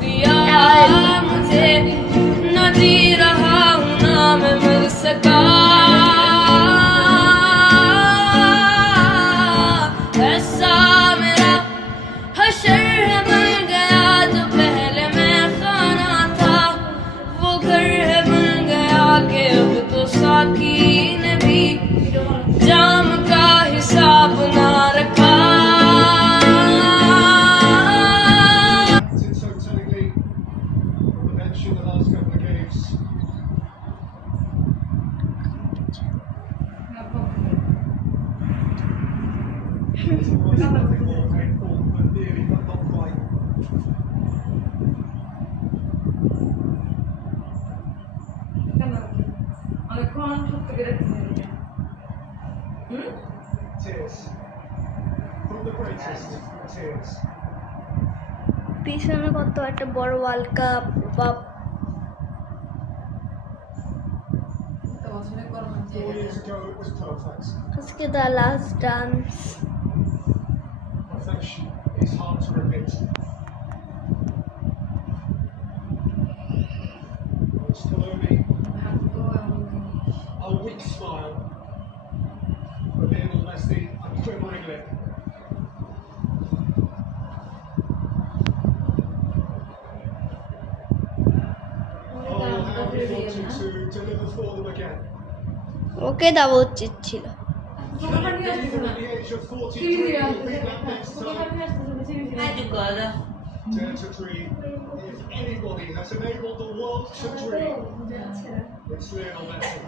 दिया मुझे, न जी रहा हूँ ना मैं मिल सका। ऐसा मेरा हशर है बन गया जो पहले मैं खाना था, वो घर है बन गया कि अब तो साकी ने भी जाम का हिसाब ना रखा। পিছনে কত একটা বড় ওয়ার্ল্ড কাপ বাপ। আজকে the last dance. It's hard to repeat. Scaloni, a weak smile for Lionel Messi and Premier League. Oh, how he wanted to deliver for them again. ওকে দেওয়া উচিত ছিল। Can he deliver at the age of 43? He'll be back next time. Dare to dream. If anybody has enabled the world to dream, it's Lionel Messi.